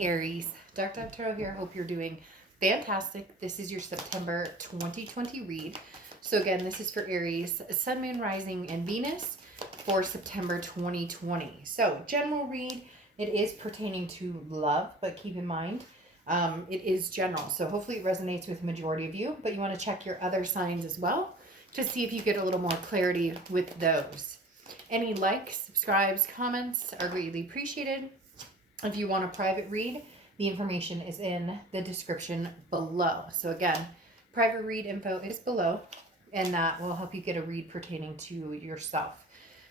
Aries, Dark Dove Tarot here. Hope you're doing fantastic. This is your September 2020 read. So again, this is for Aries, Sun, Moon, Rising, and Venus for September 2020. So general read, it is pertaining to love, but keep in mind, it is general. So hopefully it resonates with the majority of you, but you want to check your other signs as well to see if you get a little more clarity with those. Any likes, subscribes, comments are greatly appreciated. If you want a private read, the information is in the description below. So again, private read info is below, and that will help you get a read pertaining to yourself.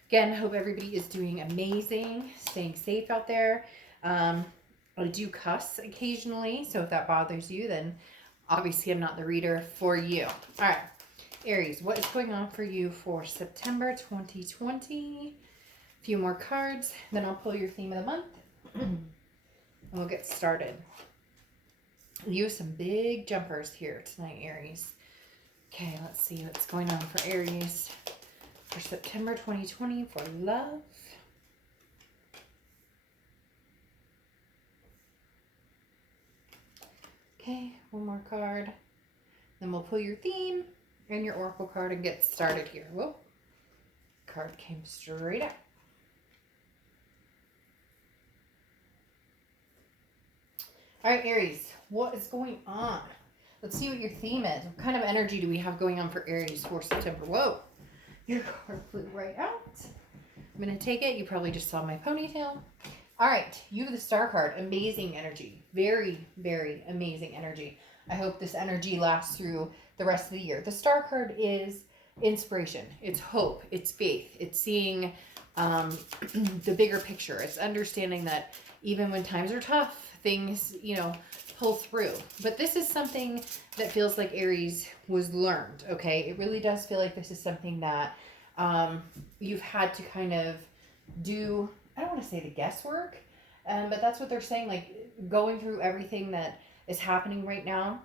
Again, hope everybody is doing amazing, staying safe out there. I do cuss occasionally, so if that bothers you, then obviously I'm not the reader for you. All right, Aries, what is going on for you for September 2020? A few more cards, then I'll pull your theme of the month. And we'll get started. You have some big jumpers here tonight, Aries. Okay, let's see what's going on for Aries for September 2020 for love. Okay, one more card. Then we'll pull your theme and your oracle card and get started here. Whoa, card came straight up. All right, Aries, what is going on? Let's see what your theme is. What kind of energy do we have going on for Aries for September? Whoa, your card flew right out. I'm going to take it. You probably just saw my ponytail. All right, you have the Star card. Amazing energy. Very, very amazing energy. I hope this energy lasts through the rest of the year. The Star card is inspiration. It's hope. It's faith. It's seeing the bigger picture. It's understanding that even when times are tough, things, pull through. But this is something that feels like Aries was learned, okay? It really does feel like this is something that you've had to kind of do, I don't want to say the guesswork, but that's what they're saying, like going through everything that is happening right now.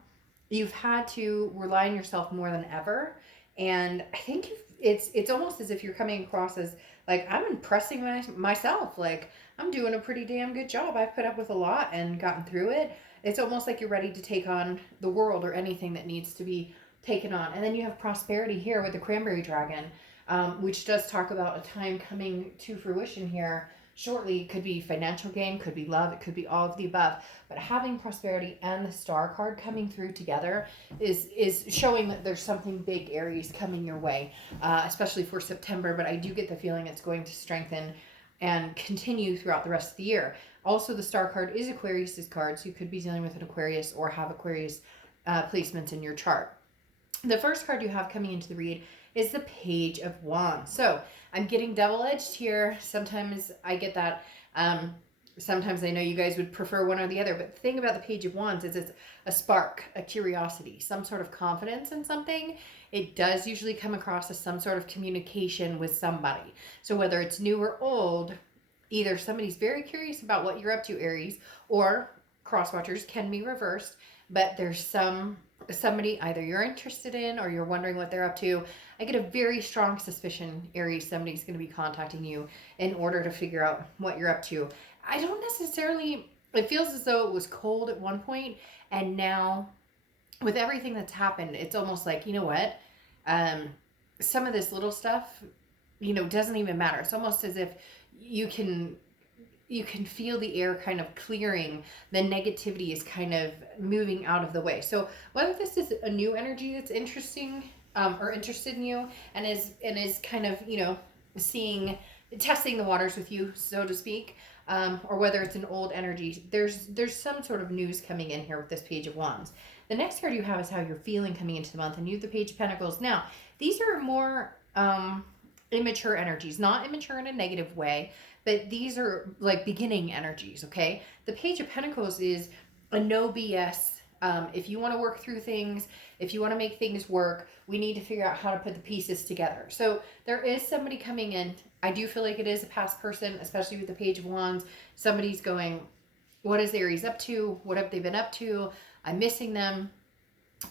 You've had to rely on yourself more than ever. And I think it's almost as if you're coming across as like, I'm impressing myself. Like, I'm doing a pretty damn good job. I've put up with a lot and gotten through it. It's almost like you're ready to take on the world or anything that needs to be taken on. And then you have prosperity here with the cranberry dragon, which does talk about a time coming to fruition here shortly. It could be financial gain, could be love, it could be all of the above. But having prosperity and the Star card coming through together is showing that there's something big, Aries, coming your way, especially for September. But I do get the feeling it's going to strengthen and continue throughout the rest of the year. Also, the Star card is Aquarius's card, so you could be dealing with an Aquarius or have Aquarius placements in your chart. The first card you have coming into the read is the Page of Wands. So I'm getting double-edged here. Sometimes I get that. Sometimes I know you guys would prefer one or the other, but the thing about the Page of Wands is it's a spark, a curiosity, some sort of confidence in something. It does usually come across as some sort of communication with somebody. So whether it's new or old, either somebody's very curious about what you're up to, Aries, or cross-watchers can be reversed, but there's somebody either you're interested in or you're wondering what they're up to. I get a very strong suspicion, Aries, somebody's going to be contacting you in order to figure out what you're up to. I don't necessarily, it feels as though it was cold at one point, and now with everything that's happened, it's almost like, you know what, some of this little stuff, doesn't even matter. It's almost as if you can feel the air kind of clearing. The negativity is kind of moving out of the way. So whether this is a new energy that's interesting or interested in you and is kind of, testing the waters with you, so to speak, or whether it's an old energy, there's some sort of news coming in here with this Page of Wands. The next card you have is how you're feeling coming into the month, and you have the Page of Pentacles. Now, these are more immature energies, not immature in a negative way, but these are like beginning energies, okay? The Page of Pentacles is a no BS. If you want to work through things, if you want to make things work, we need to figure out how to put the pieces together. So there is somebody coming in. I do feel like it is a past person, especially with the Page of Wands. Somebody's going, what is Aries up to? What have they been up to? I'm missing them.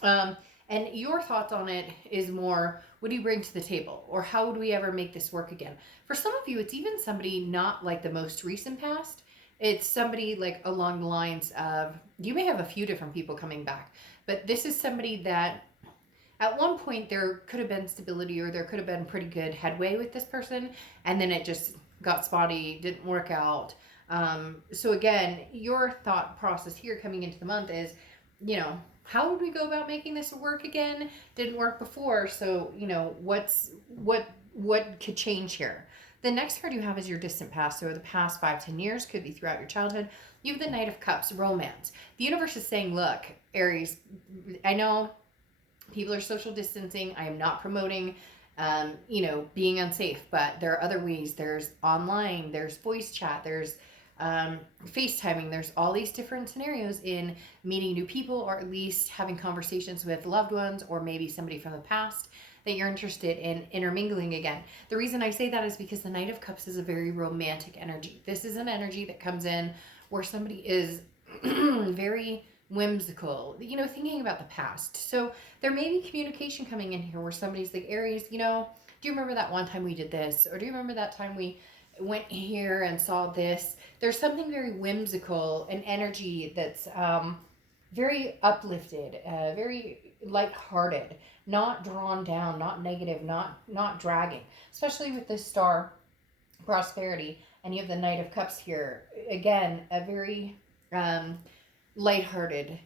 And your thoughts on it is more, what do you bring to the table? Or how would we ever make this work again? For some of you, it's even somebody not like the most recent past. It's somebody like along the lines of, you may have a few different people coming back, but this is somebody that at one point there could have been stability, or there could have been pretty good headway with this person, and then it just got spotty, didn't work out. So again, your thought process here coming into the month is, how would we go about making this work again? Didn't work before, so what could change here? The next card you have is your distant past. So the past 5-10 years, could be throughout your childhood. You have the Knight of Cups, romance. The universe is saying, look, Aries, I know people are social distancing. I am not promoting, being unsafe, but there are other ways. There's online, there's voice chat, there's FaceTiming. There's all these different scenarios in meeting new people, or at least having conversations with loved ones, or maybe somebody from the past that you're interested in intermingling again. The reason I say that is because the Knight of Cups is a very romantic energy. This is an energy that comes in where somebody is very whimsical, thinking about the past. So there may be communication coming in here where somebody's like, Aries, do you remember that one time we did this? Or do you remember that time we went here and saw this? There's something very whimsical, an energy that's very uplifted, very lighthearted, not drawn down, not negative, not dragging, especially with this star prosperity, and you have the Knight of Cups here. Again, a very lighthearted,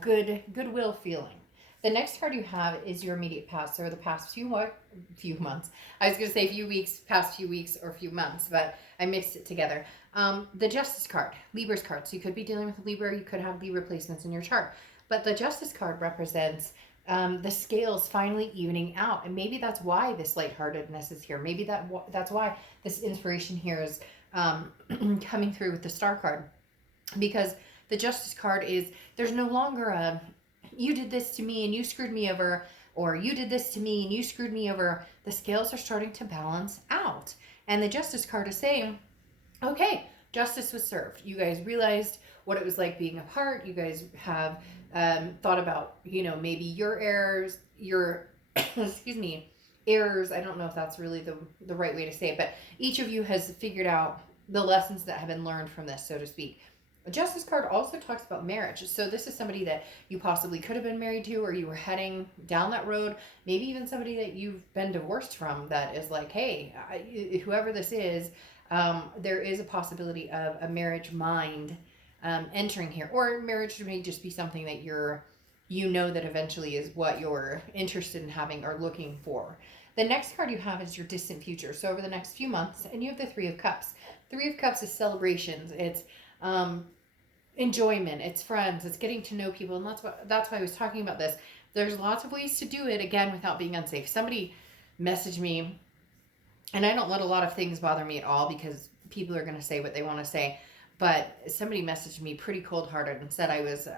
goodwill feeling. The next card you have is your immediate past, or the past few months. I was going to say few weeks, past few weeks, or few months, but I mixed it together. The Justice card, Libra's card. So you could be dealing with Libra, you could have Libra placements in your chart. But the Justice card represents the scales finally evening out. And maybe that's why this lightheartedness is here. Maybe that's why this inspiration here is coming through with the Star card. Because the Justice card is, there's no longer a, you did this to me and you screwed me over, or you did this to me and you screwed me over. The scales are starting to balance out. And the Justice card is saying, okay, justice was served. You guys realized what it was like being apart. You guys have thought about, maybe your errors, your, excuse me, errors. I don't know if that's really the right way to say it, but each of you has figured out the lessons that have been learned from this, so to speak. The Justice card also talks about marriage. So this is somebody that you possibly could have been married to, or you were heading down that road. Maybe even somebody that you've been divorced from that is like, hey, whoever this is, there is a possibility of a marriage mind entering here. Or marriage may just be something that that eventually is what you're interested in having or looking for. The next card you have is your distant future. So over the next few months, and you have the Three of Cups. Three of Cups is celebrations. It's enjoyment, it's friends, it's getting to know people, and that's why I was talking about this. There's lots of ways to do it, again, without being unsafe. Somebody messaged me, and I don't let a lot of things bother me at all because people are going to say what they want to say, but somebody messaged me pretty cold-hearted and said I was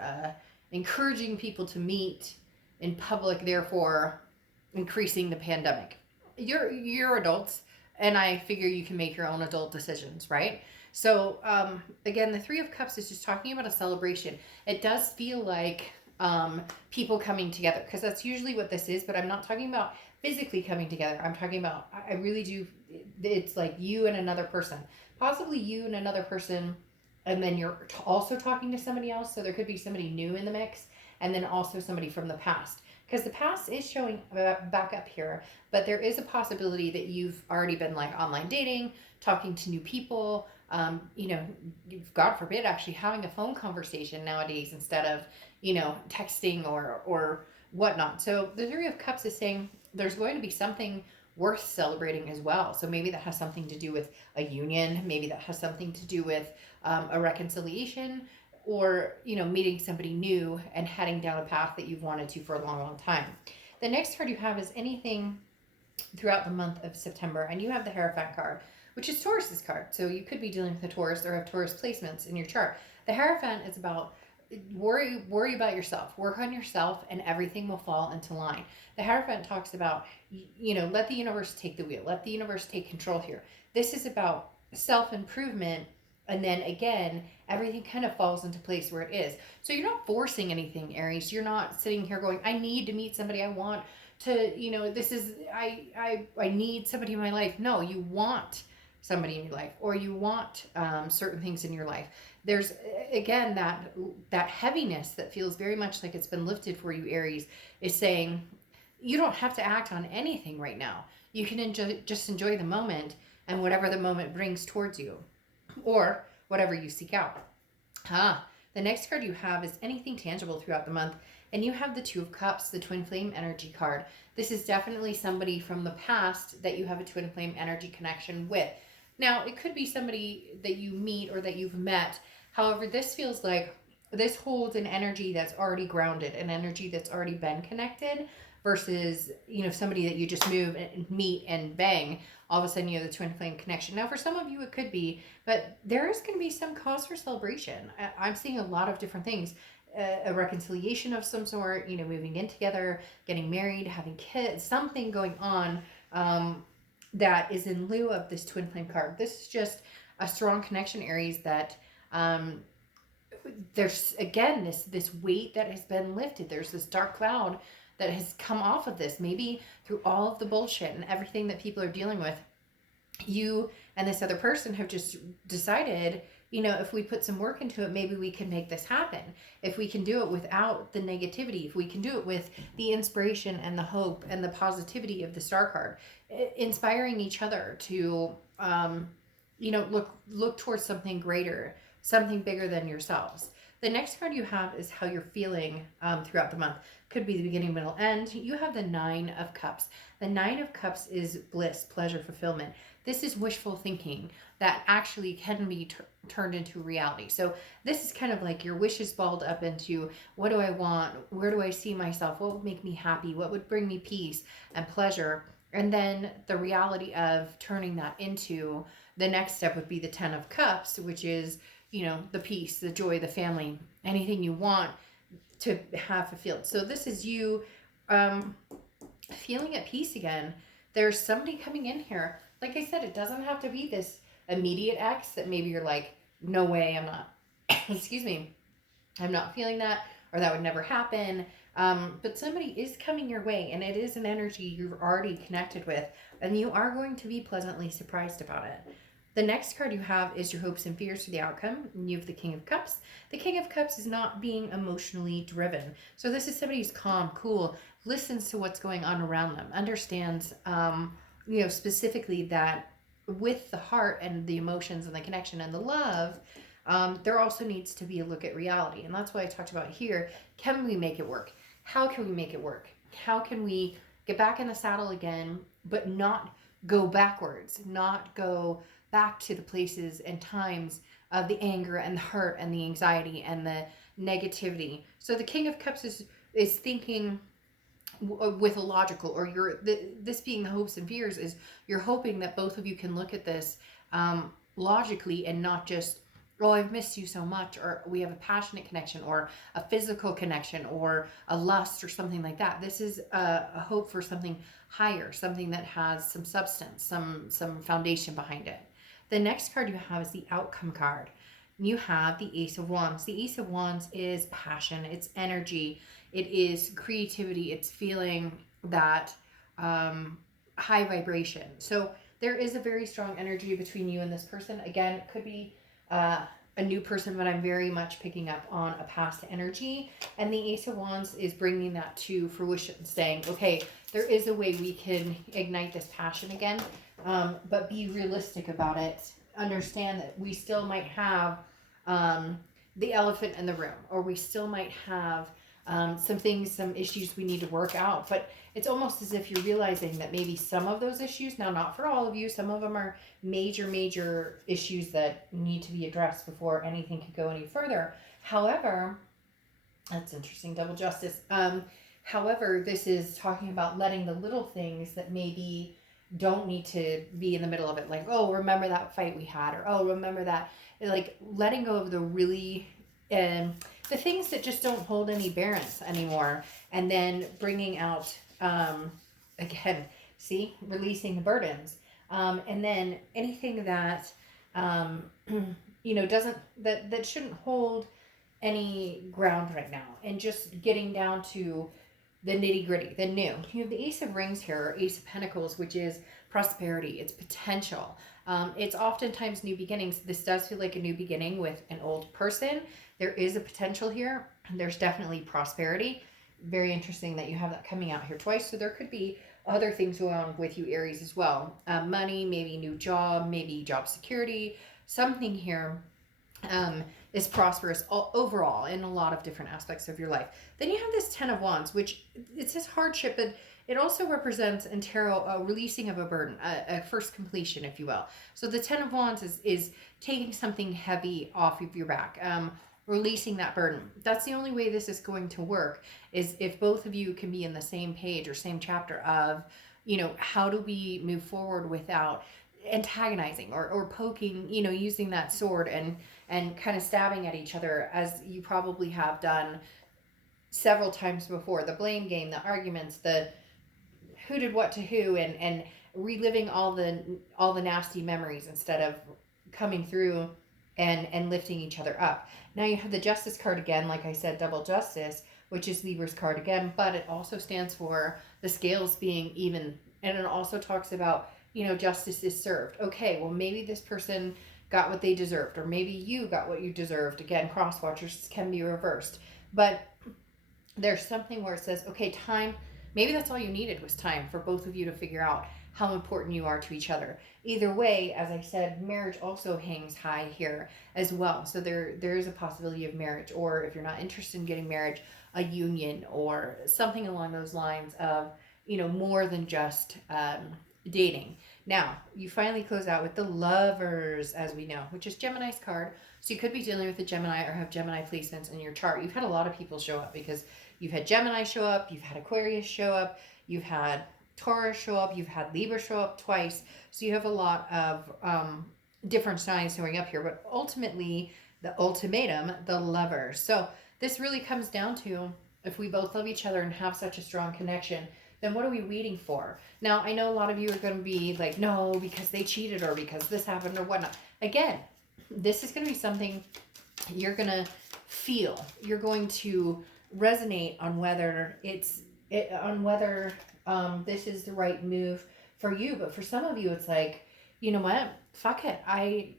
encouraging people to meet in public, therefore increasing the pandemic. You're adults, and I figure you can make your own adult decisions, right? So, again, the Three of Cups is just talking about a celebration. It does feel like people coming together, because that's usually what this is, but I'm not talking about physically coming together. I'm talking about, I really do, it's like you and another person. Possibly you and another person, and then you're also talking to somebody else, so there could be somebody new in the mix, and then also somebody from the past. Because the past is showing back up here, but there is a possibility that you've already been like online dating, talking to new people, God forbid, actually having a phone conversation nowadays instead of, texting or whatnot. So the Three of Cups is saying there's going to be something worth celebrating as well. So maybe that has something to do with a union. Maybe that has something to do with a reconciliation, or, meeting somebody new and heading down a path that you've wanted to for a long, long time. The next card you have is anything throughout the month of September, and you have the Hierophant card, which is Taurus's card. So you could be dealing with a Taurus or have Taurus placements in your chart. The Hierophant is about worry about yourself, work on yourself, and everything will fall into line. The Hierophant talks about, let the universe take the wheel, let the universe take control here. This is about self-improvement. And then again, everything kind of falls into place where it is. So you're not forcing anything, Aries. You're not sitting here going, I need to meet somebody. I want to, this is, I need somebody in my life. No, you want somebody in your life, or you want certain things in your life. There's, again, that heaviness that feels very much like it's been lifted for you, Aries, is saying you don't have to act on anything right now. You can just enjoy the moment and whatever the moment brings towards you, or whatever you seek out. The next card you have is anything tangible throughout the month, and you have the Two of Cups, the twin flame energy card. This is definitely somebody from the past that you have a twin flame energy connection with. Now, it could be somebody that you meet or that you've met. However, this feels like this holds an energy that's already grounded, an energy that's already been connected, versus, somebody that you just move and meet and bang, all of a sudden you have the twin flame connection. Now, for some of you, it could be, but there is going to be some cause for celebration. I'm seeing a lot of different things. A reconciliation of some sort, moving in together, getting married, having kids, something going on that is in lieu of this twin flame card. This is just a strong connection, Aries, that there's, again, this weight that has been lifted. There's this dark cloud that has come off of this, maybe through all of the bullshit and everything that people are dealing with. You and this other person have just decided, if we put some work into it, maybe we can make this happen. If we can do it without the negativity, if we can do it with the inspiration and the hope and the positivity of the Star card, inspiring each other to, look towards something greater, something bigger than yourselves. The next card you have is how you're feeling throughout the month. Could be the beginning, middle, end. You have the Nine of Cups. The Nine of Cups is bliss, pleasure, fulfillment. This is wishful thinking that actually can be turned into reality. So this is kind of like your wishes balled up into, what do I want? Where do I see myself? What would make me happy? What would bring me peace and pleasure? And then the reality of turning that into, the next step would be the Ten of Cups, which is, the peace, the joy, the family, anything you want to have fulfilled. So this is you feeling at peace again. There's somebody coming in here. Like I said, it doesn't have to be this immediate ex that maybe you're like, no way, I'm not, excuse me, I'm not feeling that, or that would never happen. But somebody is coming your way, and it is an energy you're already connected with, and you are going to be pleasantly surprised about it. The next card you have is your hopes and fears for the outcome. You have the King of Cups. The King of Cups is not being emotionally driven. So this is somebody who's calm, cool, listens to what's going on around them, understands, specifically that with the heart and the emotions and the connection and the love, there also needs to be a look at reality. And that's why I talked about here, can we make it work? How can we make it work? How can we get back in the saddle again, but not go backwards, not go back to the places and times of the anger and the hurt and the anxiety and the negativity. So the King of Cups is thinking with a logical, or this being the hopes and fears, is you're hoping that both of you can look at this logically and not just, oh, I've missed you so much, or we have a passionate connection or a physical connection or a lust or something like that. This is a hope for something higher, something that has some substance, some foundation behind it. The next card you have is the outcome card. You have the Ace of Wands. The Ace of Wands is passion, it's energy, it is creativity, it's feeling that high vibration. So there is a very strong energy between you and this person. Again, it could be a new person, but I'm very much picking up on a past energy. And the Ace of Wands is bringing that to fruition, saying, okay, there is a way we can ignite this passion again, but be realistic about it. Understand that we still might have the elephant in the room, or we still might have some things, some issues we need to work out. But it's almost as if you're realizing that maybe some of those issues, now not for all of you, some of them are major issues that need to be addressed before anything could go any further. However, that's interesting, double justice. However, this is talking about letting the little things that maybe don't need to be in the middle of it, like, oh, remember that fight we had, or oh, remember that, like letting go of the really the things that just don't hold any bearance anymore, and then bringing out again, see, releasing the burdens, and then anything that doesn't, that shouldn't hold any ground right now, and just getting down to the nitty gritty, the new. You have the Ace of Rings here, or Ace of Pentacles, which is prosperity, it's potential. It's oftentimes new beginnings. This does feel like a new beginning with an old person. There is a potential here. There's definitely prosperity. Very interesting that you have that coming out here twice. So there could be other things going on with you, Aries, as well. Money, maybe new job, maybe job security, something here is prosperous overall in a lot of different aspects of your life. Then you have this 10 of Wands, which it says hardship, but it also represents in tarot a releasing of a burden, a first completion, if you will. So the 10 of Wands is taking something heavy off of your back, releasing that burden. That's the only way this is going to work, is if both of you can be in the same page or same chapter of, how do we move forward without antagonizing or poking, using that sword and kind of stabbing at each other, as you probably have done several times before. The blame game, the arguments, the who did what to who, and reliving all the nasty memories instead of coming through and lifting each other up. Now you have the Justice card again, like I said, double justice, which is Libra's card again, but it also stands for the scales being even, and it also talks about, justice is served. Okay, well, maybe this person got what they deserved, or maybe you got what you deserved. Again, cross watchers can be reversed, but there's something where it says, okay, time, maybe that's all you needed was time for both of you to figure out how important you are to each other. Either way, as I said, marriage also hangs high here as well. So there is a possibility of marriage, or if you're not interested in getting marriage, a union or something along those lines of, more than just dating. Now, you finally close out with the Lovers, as we know, which is Gemini's card. So you could be dealing with a Gemini or have Gemini placements in your chart. You've had a lot of people show up because you've had Gemini show up, you've had Aquarius show up, you've had Taurus show up, you've had Libra show up twice. So you have a lot of different signs showing up here. But ultimately, the ultimatum, the Lovers. So this really comes down to, if we both love each other and have such a strong connection, then what are we waiting for? Now, I know a lot of you are going to be like, no, because they cheated or because this happened or whatnot. Again, this is going to be something you're going to feel. You're going to resonate on whether this is the right move for you. But for some of you, it's like, you know what? Fuck it. I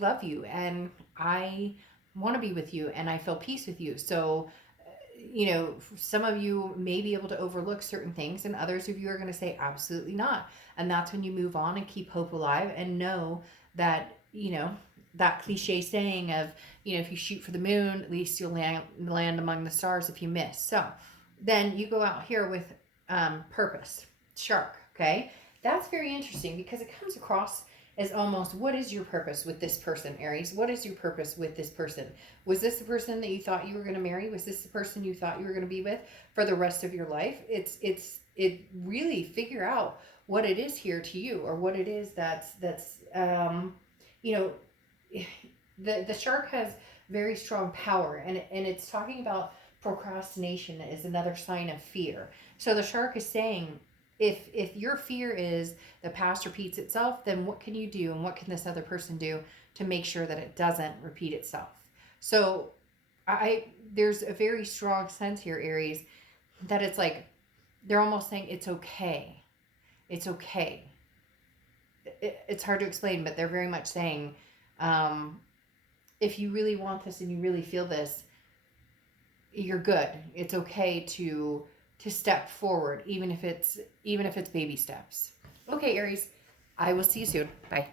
love you and I want to be with you and I feel peace with you. So, some of you may be able to overlook certain things, and others of you are going to say absolutely not. And that's when you move on and keep hope alive and know that, that cliche saying of, if you shoot for the moon, at least you'll land among the stars if you miss. So then you go out here with purpose, shark, okay? That's very interesting because it comes across as almost, what is your purpose with this person, Aries? What is your purpose with this person? Was this the person that you thought you were going to marry? Was this the person you thought you were going to be with for the rest of your life? It really figure out what it is here to you, or what it is that's the shark has very strong power, and it's talking about procrastination is another sign of fear. So the shark is saying, if your fear is the past repeats itself, then what can you do, and what can this other person do to make sure that it doesn't repeat itself? So there's a very strong sense here, Aries, that it's like they're almost saying it's okay. It's okay. It's hard to explain, but they're very much saying, if you really want this and you really feel this, you're good. It's okay to step forward, even if it's baby steps. Okay, Aries, I will see you soon. Bye.